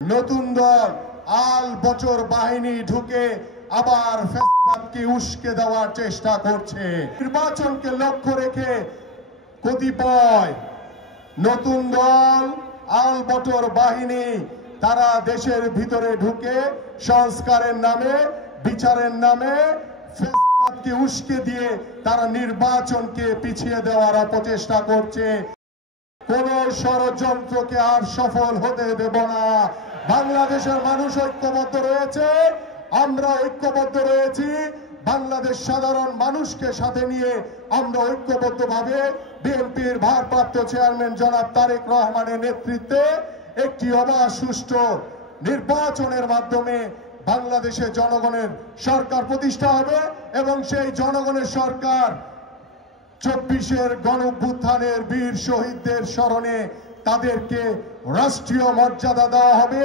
নতুন দল আল বছর বাহিনী ঢুকে আবার ফ্যাসিবাদকে উস্কে দেওয়ার চেষ্টা করছে। নির্বাচনকে লক্ষ্য রেখে কতিপয় নতুন দল আল বছর বাহিনী তারা দেশের ভিতরে ঢুকে সংস্কারের নামে, বিচারের নামে ফ্যাসিবাদকে উস্কে দিয়ে তারা নির্বাচনকে পিছিয়ে দেওয়ার অপচেষ্টা করছে। কোন ষড়যন্ত্রকে আর সফল হতে দেব না। বাংলাদেশের মানুষ ঐক্যবদ্ধ রয়েছে, আমরা ঐক্যবদ্ধ রয়েছি। বাংলাদেশ সাধারণ মানুষকে সাথে নিয়ে আমরা ঐক্যবদ্ধভাবে বিএনপির ভারপ্রাপ্ত চেয়ারম্যান জনাব তারেক রহমানের নেতৃত্বে একটি অবাধ সুষ্ঠু নির্বাচনের মাধ্যমে বাংলাদেশের জনগণের সরকার প্রতিষ্ঠা হবে এবং সেই জনগণের সরকার 24-এর গণঅভ্যুত্থানের বীর শহীদদের স্মরণে তাদেরকে রাষ্ট্রীয় মর্যাদা দেওয়া হবে